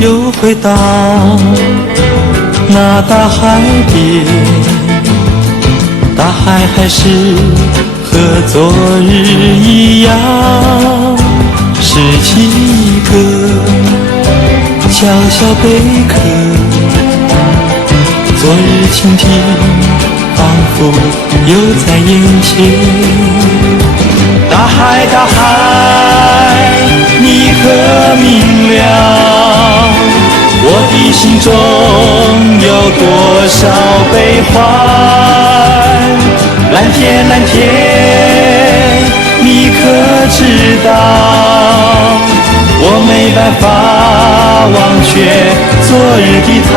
又回到那大海边，大海还是和昨日一样，拾起一个小小贝壳，昨日蜻蜓仿佛又在眼前。大海大海，你可明了我的心中有多少悲欢？蓝天蓝天，你可知道我没办法忘却昨日的他。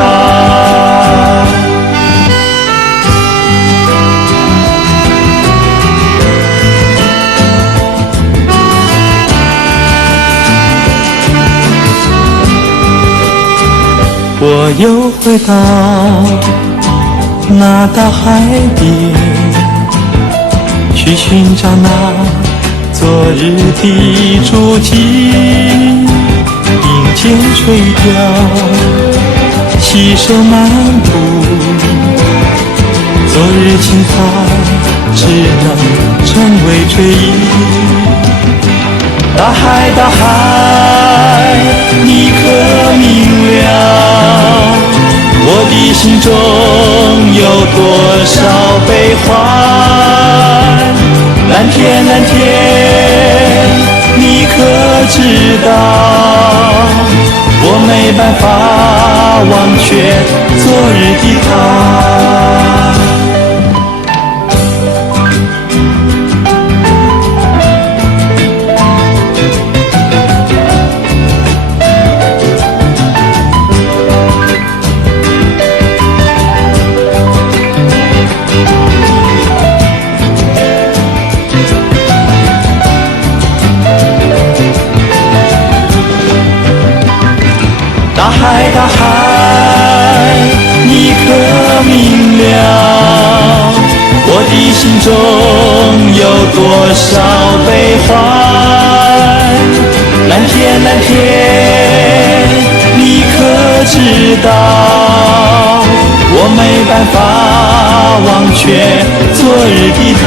我又回到那大海边，去寻找那昨日的足迹。并肩垂钓，携手漫步，昨日情怀只能成为追忆。大海大海，你可明了我的心中有多少悲欢？蓝天蓝天，你可知道我没办法忘却昨日的他。大海大海，你可明了我的心中有多少悲欢？蓝天蓝天，你可知道我没办法忘却昨日的他。